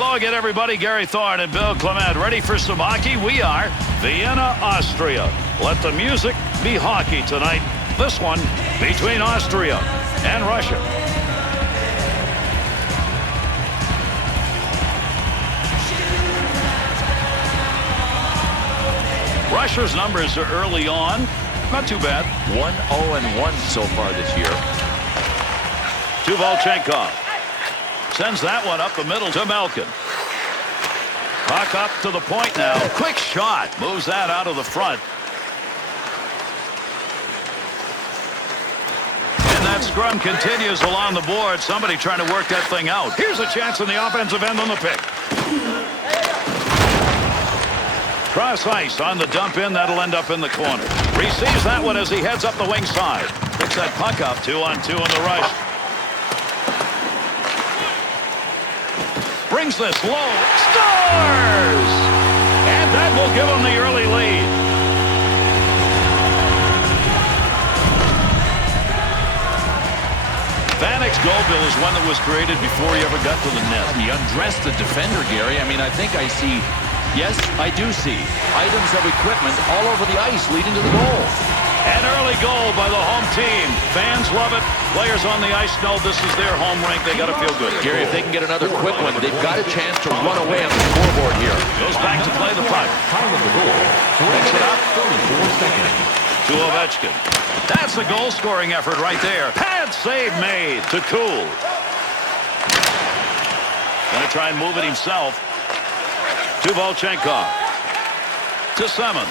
Hello again, everybody. Gary Thorne and Bill Clement. Ready for some hockey? We are. Vienna, Austria. Let the music be hockey tonight. This one between Austria and Russia. Russia's numbers are early on. Not too bad. 1-0-1 so far this year. Tuvalchenkov sends that one up the middle to Malkin. Puck up to the point now. Quick shot. Moves that out of the front. And that scrum continues along the board. Somebody trying to work that thing out. Here's a chance in the offensive end on the pick. Cross ice on the dump in. That'll end up in the corner. Receives that one as he heads up the wing side. Picks that puck up 2-on-2 in the rush. Brings this low. Scores! And that will give him the early lead. Vanek's goal, Bill, is one that was created before he ever got to the net. He undressed the defender, Gary. I mean, I think I see, yes, I do see items of equipment all over the ice leading to the goal. An early goal by the home team. Fans love it. Players on the ice know this is their home rink. They got to feel good. Gary, if they can get another quick one, they've got a chance to run away on the scoreboard here. Goes back to play the puck. Time of the goal. Picks it up. 34 seconds. To Ovechkin. That's the goal-scoring effort right there. Pad save made to Cool. Going to try and move it himself. Tuvalchenkov. To Semin.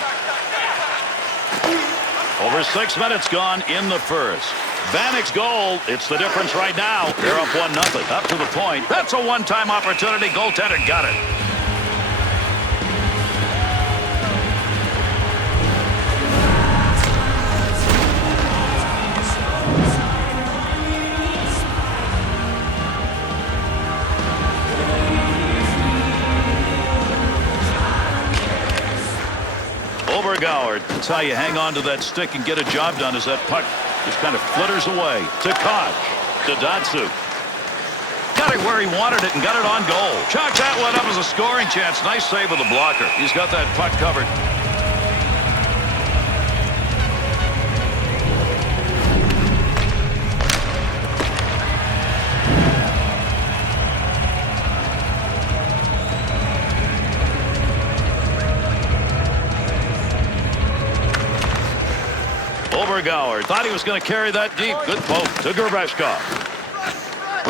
Over 6 minutes gone in the first. Vanek's goal, it's the difference right now. They're up 1-0. Up to the point. That's a one-time opportunity. Goaltender got it. Overgoward. That's how you hang on to that stick and get a job done, as that puck just kind of flitters away. To Koch. To Datsyuk. Got it where he wanted it and got it on goal. Chalk that one up as a scoring chance. Nice save with the blocker. He's got that puck covered. Overgoward thought he was going to carry that deep. Good poke to Gerveshkov.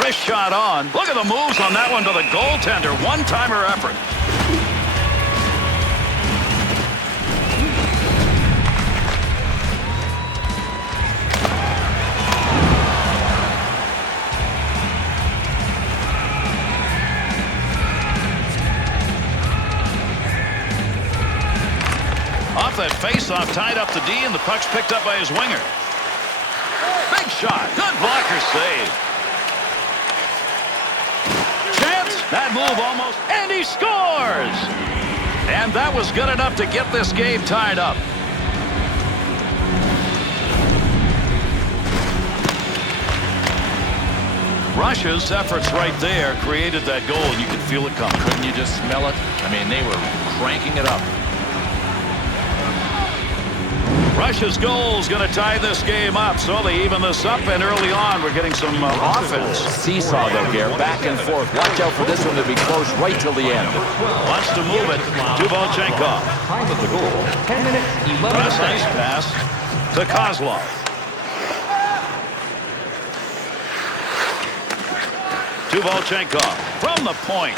Wrist shot on. Look at the moves on that one to the goaltender. One-timer effort. Off that face-off, tied up the D, and the puck's picked up by his winger. Big shot. Good blocker save. Chance. That move almost. And he scores! And that was good enough to get this game tied up. Russia's efforts right there created that goal, and you could feel it coming. Couldn't you just smell it? I mean, they were cranking it up. Russia's goal is going to tie this game up, so they even this up, and early on we're getting some offense. Seesaw, though, Gare, back and forth. Watch out for this one to be close right till the end. Wants to move it. Tuvalchenkov. Time of the goal. 10 minutes, 11 Press ice seconds. pass to Kozlov. Tuvalchenkov from the point.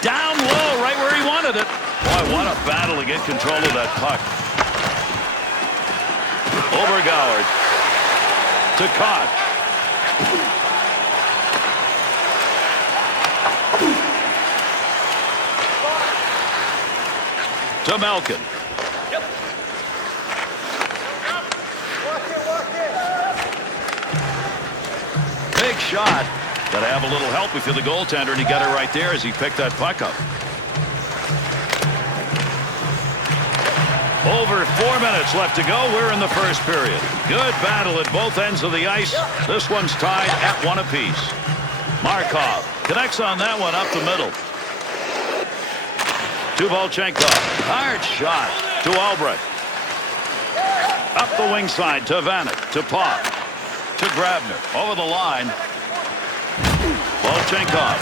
Down low, right where he wanted it. Boy, what a battle to get control of that puck. Overgoward to Koch. To Malkin. Big shot. Got to have a little help if you're the goaltender, and he got it right there as he picked that puck up. Over 4 minutes left to go. We're in the first period. Good battle at both ends of the ice. This one's tied at 1 apiece. Markov connects on that one up the middle. To Volchenkov. Hard shot to Albrecht. Up the wing side to Vanek. To Pop. To Grabner. Over the line. Volchenkov.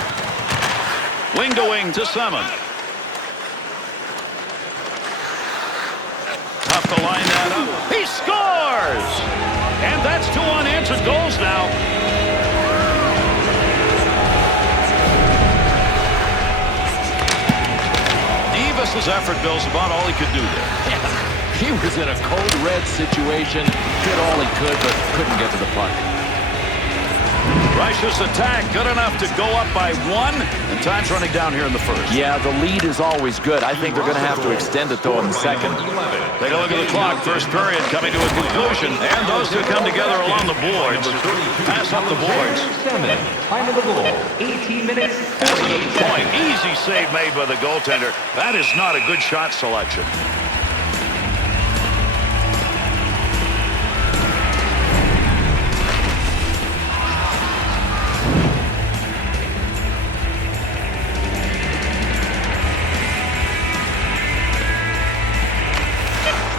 Wing to wing to Semin. Tough to line that up. He scores! And that's 2 unanswered goals now. Davis's effort, Bill's about all he could do there. He was in a code red situation. Did all he could, but couldn't get to the puck. Russia's attack good enough to go up by 1, and time's running down here in the first. Yeah, the lead is always good. I think they're going to have to extend it, though, in the second. Take a look at the clock. First period coming to a conclusion, and those two come together along the boards. Pass up the boards. Time of the goal, 18 minutes. That's a good point. Easy save made by the goaltender. That is not a good shot selection.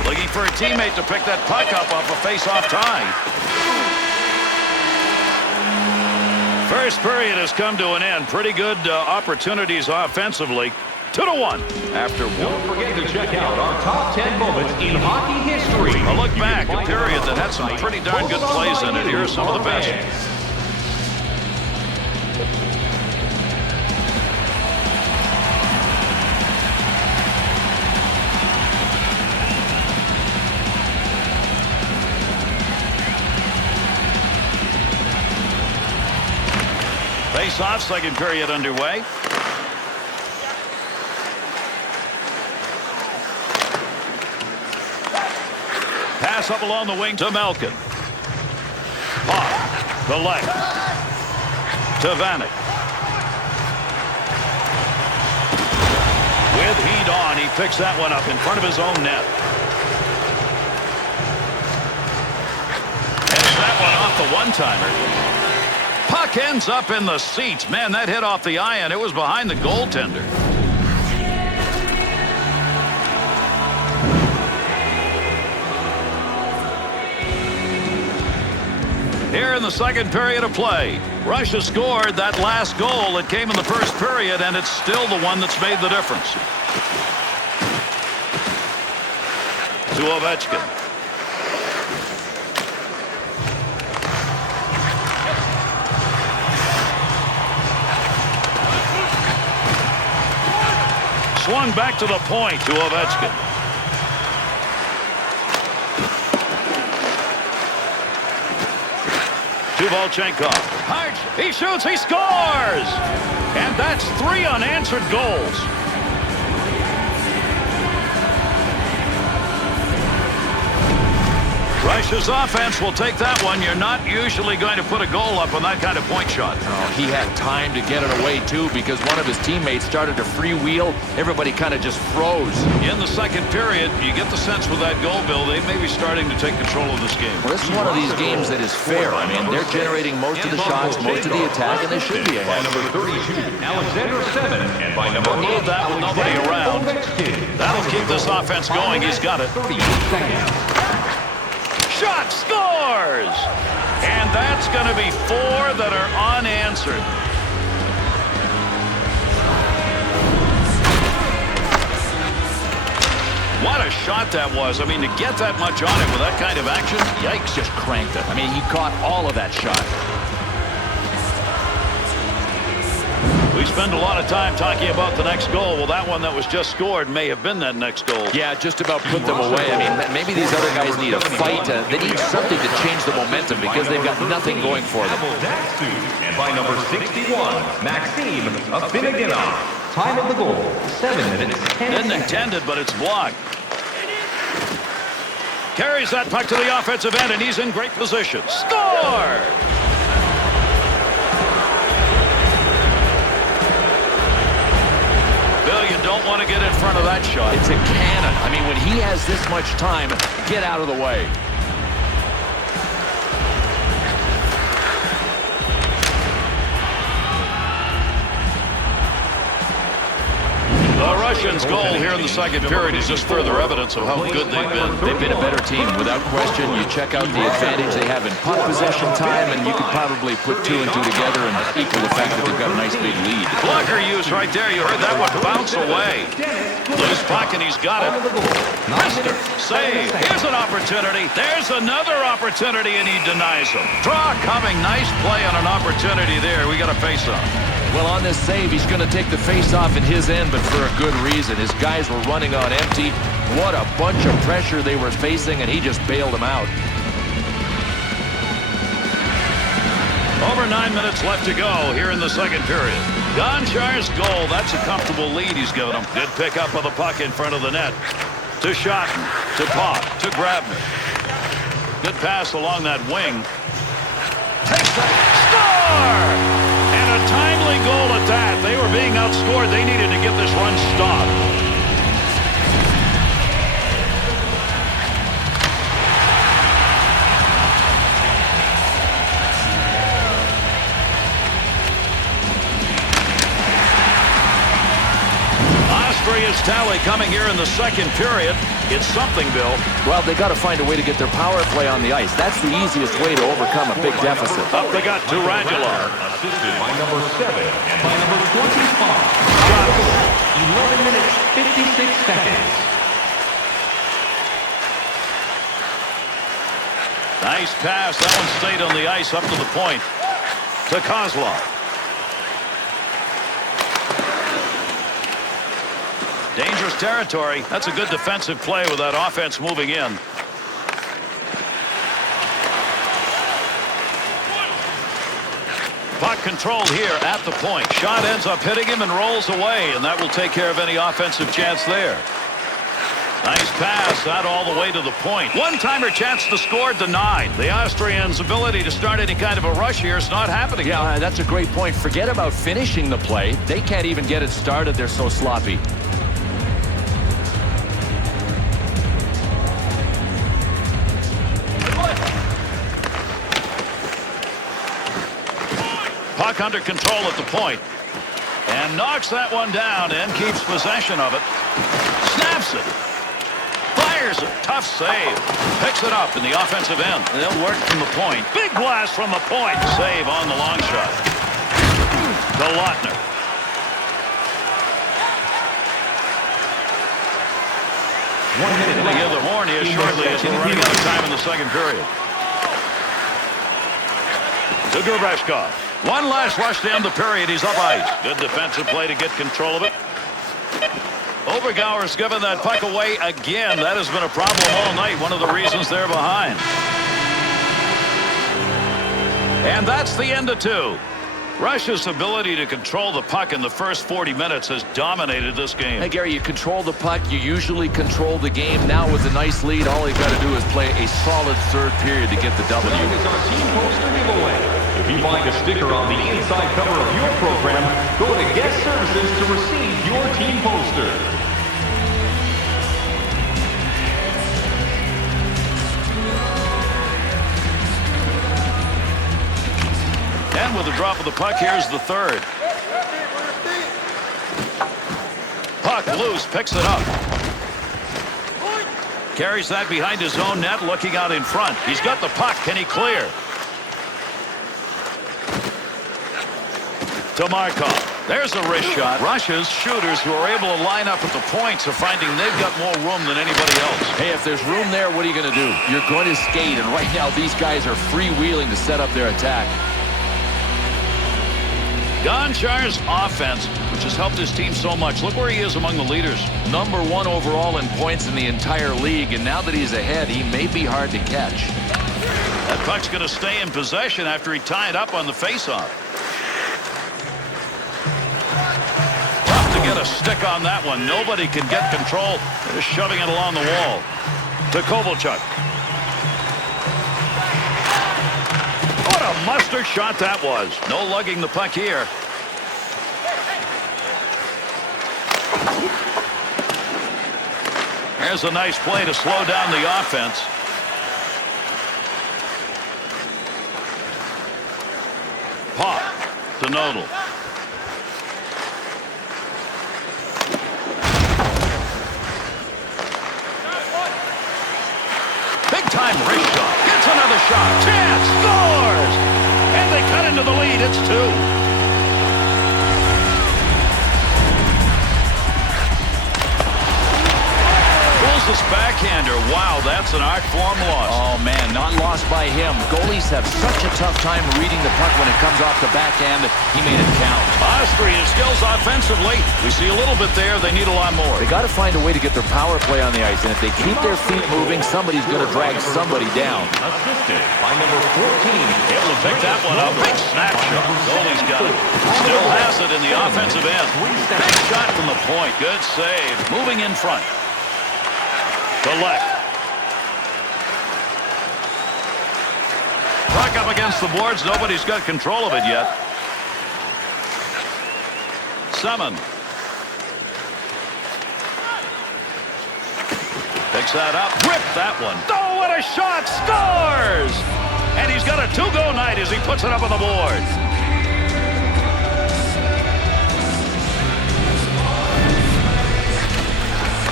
Looking for a teammate to pick that puck up off a face-off tie. First period has come to an end. Pretty good opportunities offensively. 2-1 after 1. Don't forget to check out our top 10 moments in hockey history. A look back, a period that had some pretty darn good plays in it. Here are some of the best. Face-off, second period underway. Pass up along the wing to Malkin. Pop, the left. To Vanek. With heat on, he picks that one up in front of his own net. Heads that one off the one-timer. Puck ends up in the seats. Man, that hit off the iron. It was behind the goaltender. Here in the second period of play, Russia scored that last goal. It came in the first period, and it's still the one that's made the difference. To Ovechkin. Swung back to the point to Ovechkin. To Volchenkov. He shoots, he scores! And that's 3 unanswered goals. Russia's offense will take that one. You're not usually going to put a goal up on that kind of point shot. Oh, he had time to get it away, too, because one of his teammates started to freewheel. Everybody kind of just froze. In the second period, you get the sense with that goal, Bill, they may be starting to take control of this game. Well, this is one of these games that is fair. I mean, they're generating most of the shots, most of the attack, and they should be ahead. By number 32, Alexander Semin, and by number 8, that with nobody around. That'll keep this offense going. He's got it. 38 seconds. Shot, scores! And that's going to be 4 that are unanswered. What a shot that was. I mean, to get that much on it with that kind of action, Yikes, just cranked it. I mean, he caught all of that shot. we spend a lot of time talking about the next goal. Well, that one that was just scored may have been that next goal. Yeah, just about put them away. I mean, maybe these other guys need a fight. They need something to change the momentum because they've got nothing going for them. And by number 61, Maxime Afinogenov. Time of the goal, 7 minutes, 10 Didn't seconds. intend it, but it's blocked. Carries that puck to the offensive end, and he's in great position. Score! Bill, you don't want to get in front of that shot. It's a cannon. I mean, when he has this much time, get out of the way. The Russians' goal here in the second period is just further evidence of how good they've been. They've been a better team, without question. You check out the advantage they have in puck possession time, and you could probably put 2 and 2 together and equal the fact that they've got a nice big lead. Blocker use right there. You heard that one bounce away. Loose puck, and he's got it. Lester, save. Here's an opportunity. There's another opportunity, and he denies him. Draw coming. Nice play on an opportunity there. We got a face-off. Well, on this save, he's going to take the face-off in his end, but for a good reason. His guys were running on empty. What a bunch of pressure they were facing, and he just bailed them out. Over 9 minutes left to go here in the second period. Gonchar's goal, that's a comfortable lead he's given him. Good pickup of the puck in front of the net. To Schotten, to Pop, to Grabner. Good pass along that wing. Takes that. Score! And a timely goal at that. They were being outscored. They needed to get this run stopped. Austria's tally coming here in the second period. It's something, Bill. Well, they got to find a way to get their power play on the ice. That's the easiest way to overcome a big deficit. Up they got to Radulov. Assisted by number 7 and by number 25. 11 minutes, 56 seconds. Nice pass. That one stayed on the ice up to the point. To Kozlov. Dangerous territory. That's a good defensive play with that offense moving in. Puck controlled here at the point. Shot ends up hitting him and rolls away, and that will take care of any offensive chance there. Nice pass. That all the way to the point. One-timer chance to score denied. The Austrians' ability to start any kind of a rush here is not happening. Yeah, that's a great point. Forget about finishing the play. They can't even get it started. They're so sloppy. Puck under control at the point. And knocks that one down and keeps possession of it. Snaps it. Fires it. Tough save. Picks it up in the offensive end. They'll work from the point. Big blast from the point. Save on the long shot. To Lautner. Going to give the horn here shortly as we're running out of time in the second period. To Gurashkov. One last rush to end the period. He's up ice. Good defensive play to get control of it. Obergauer's given that puck away again. That has been a problem all night. One of the reasons they're behind. And that's the end of 2. Russia's ability to control the puck in the first 40 minutes has dominated this game. Hey, Gary, you control the puck. You usually control the game. Now with a nice lead, all you got to do is play a solid third period to get the W. Tonight is our team poster giveaway. If you find a sticker on the inside cover of your program, go to Guest Services to receive your team poster. And with the drop of the puck, here's the third. Puck loose, picks it up. Carries that behind his own net, looking out in front. He's got the puck. Can he clear? To Markov. There's a wrist shot. Russia's shooters who are able to line up at the points are finding they've got more room than anybody else. Hey, if there's room there, what are you going to do? You're going to skate, and right now these guys are freewheeling to set up their attack. Gonchar's offense, which has helped his team so much. Look where he is among the leaders. Number 1 overall in points in the entire league, and now that he's ahead, he may be hard to catch. That puck's going to stay in possession after he tied up on the faceoff. Tough to get a stick on that one. Nobody can get control. They're just shoving it along the wall. To Kovalchuk. What a mustard shot that was. No lugging the puck here. There's a nice play to slow down the offense. Pop to Nodal. Big-time wrist shot. Gets another shot. Chance. Scores! And they cut into the lead. It's 2. This backhander. Wow, that's an art form loss. Oh, man, not lost by him. Goalies have such a tough time reading the puck when it comes off the backhand that he made it count. Austria's skills offensively. We see a little bit there. They need a lot more. They got to find a way to get their power play on the ice, and if they keep their feet moving, somebody's going to drag somebody down. Assisted by number 14. Able to pick that one up. Big snapshot. Goalie's got it. Still has it in the offensive end. Big shot from the point. Good save. Moving in front. Select. Puck up against the boards. Nobody's got control of it yet. Summon. Picks that up. Rip that one. Oh, what a shot. Scores! And he's got a 2-go night as he puts it up on the board.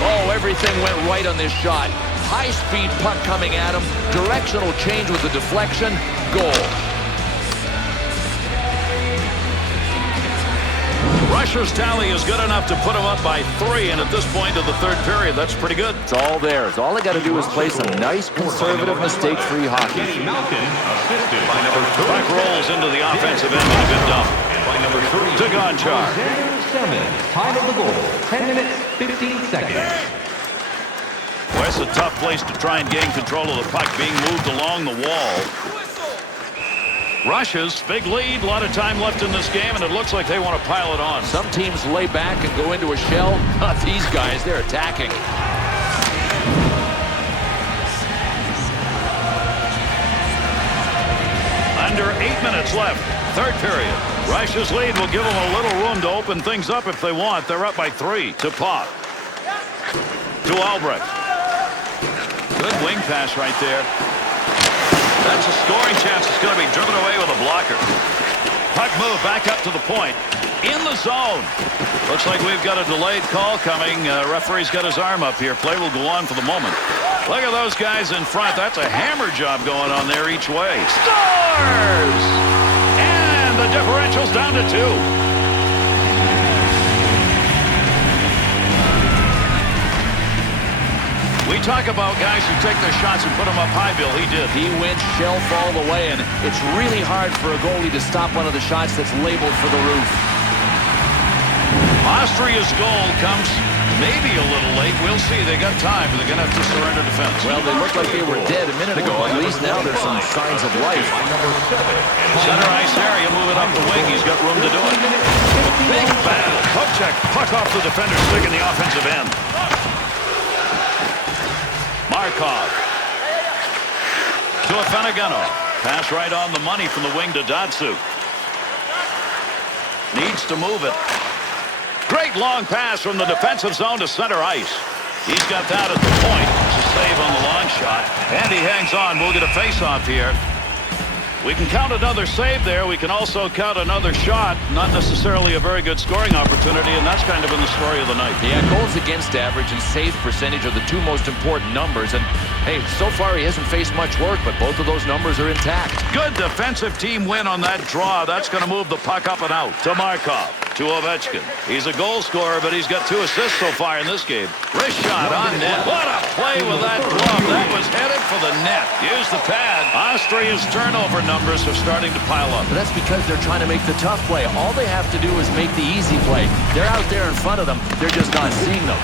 Oh, everything went right on this shot. High-speed puck coming at him. Directional change with the deflection. Goal. Russia's tally is good enough to put him up by 3, and at this point of the third period, that's pretty good. It's all theirs. All they got to do is play some nice, conservative, mistake-free hockey. Malkin, assisted by number 2. Puck rolls into the offensive end with a good dump. By number 3. To Gonchar. Time of the goal, 10 minutes, 15 seconds. Well, it's a tough place to try and gain control of the puck being moved along the wall. Russia's big lead, a lot of time left in this game, and it looks like they want to pile it on. Some teams lay back and go into a shell. Not these guys, they're attacking. Under 8 minutes left, third period. Russia's lead will give them a little room to open things up if they want. They're up by 3 to Pop. To Albrecht. Good wing pass right there. That's a scoring chance. It's going to be driven away with a blocker. Puck move back up to the point. In the zone. Looks like we've got a delayed call coming. Referee's got his arm up here. Play will go on for the moment. Look at those guys in front. That's a hammer job going on there each way. Scores! And the differential's down to 2. We talk about guys who take their shots and put them up high, Bill. He did. He went shelf all the way, and it's really hard for a goalie to stop one of the shots that's labeled for the roof. Austria's goal comes maybe a little late. We'll see. They got time, but they're going to have to surrender defense. Well, they looked like they were dead a minute ago. At least now there's some signs of life. Center ice area, moving up the wing. He's got room to do it. Big battle. Puck check. Puck off the defender's stick in the offensive end. Markov. To Afenagano. Pass right on the money from the wing to Datsyuk. Needs to move it. Great long pass from the defensive zone to center ice. He's got that at the point. It's a save on the long shot. And he hangs on. We'll get a face-off here. We can count another save there. We can also count another shot. Not necessarily a very good scoring opportunity, and that's kind of been the story of the night. Yeah, goals against average and save percentage are the two most important numbers. And, hey, so far he hasn't faced much work, but both of those numbers are intact. Good defensive team win on that draw. That's going to move the puck up and out. To Markov. To Ovechkin. He's a goal scorer, but he's got 2 assists so far in this game. Wrist shot on net. What a play with that glove. That was headed for the net. Use the pad. Austria's turnover numbers are starting to pile up. But that's because they're trying to make the tough play. All they have to do is make the easy play. They're out there in front of them. They're just not seeing them.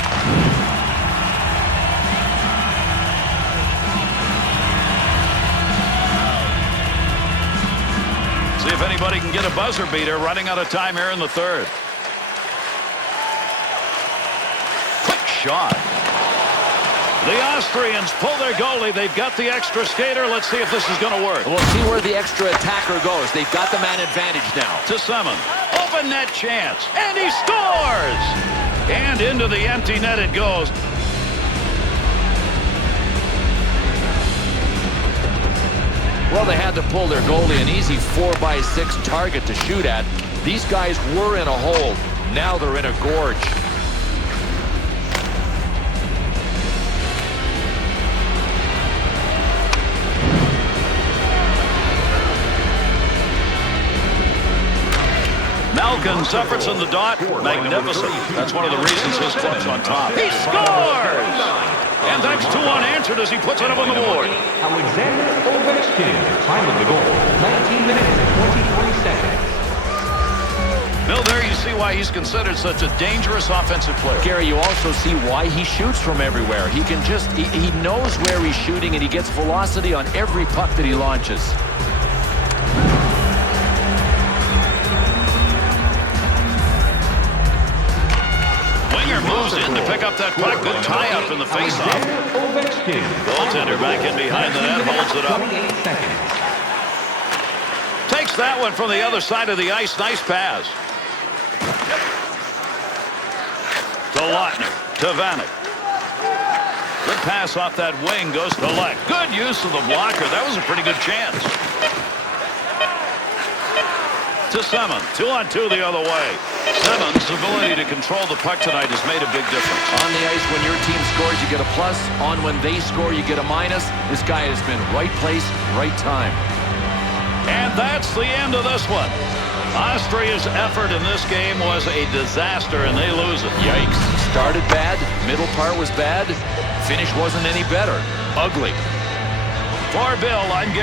See if anybody can get a buzzer beater. Running out of time here in the third. Quick shot. The Austrians pull their goalie. They've got the extra skater. Let's see if this is going to work. We'll see where the extra attacker goes. They've got the man advantage now. To Semin. Open net chance. And he scores! And into the empty net it goes. Well, they had to pull their goalie, an easy 4x6 target to shoot at. These guys were in a hole. Now they're in a gorge. Falcons' efforts in the dot, magnificent. That's one of the reasons his club's on top. He scores! And that's 2 unanswered as he puts it up on the board. Alexander Ovechkin, time of the goal, 19 minutes and 23 seconds. Bill, there you see why he's considered such a dangerous offensive player. Gary, you also see why he shoots from everywhere. He can just, he knows where he's shooting, and he gets velocity on every puck that he launches. Winger moves in to pick up that puck. Good tie-up in the face-off. Goaltender back in behind the net, holds it up. Takes that one from the other side of the ice. Nice pass. To Lautner, to Vanek. Good pass off that wing, goes to Leck. Good use of the blocker. That was a pretty good chance. To Simmons, 2-on-2 the other way. Simmons' ability to control the puck tonight has made a big difference. On the ice, when your team scores, you get a plus. On when they score, you get a minus. This guy has been right place, right time. And that's the end of this one. Austria's effort in this game was a disaster, and they lose it. Yikes. Started bad, middle part was bad, finish wasn't any better. Ugly. For Bill, I'm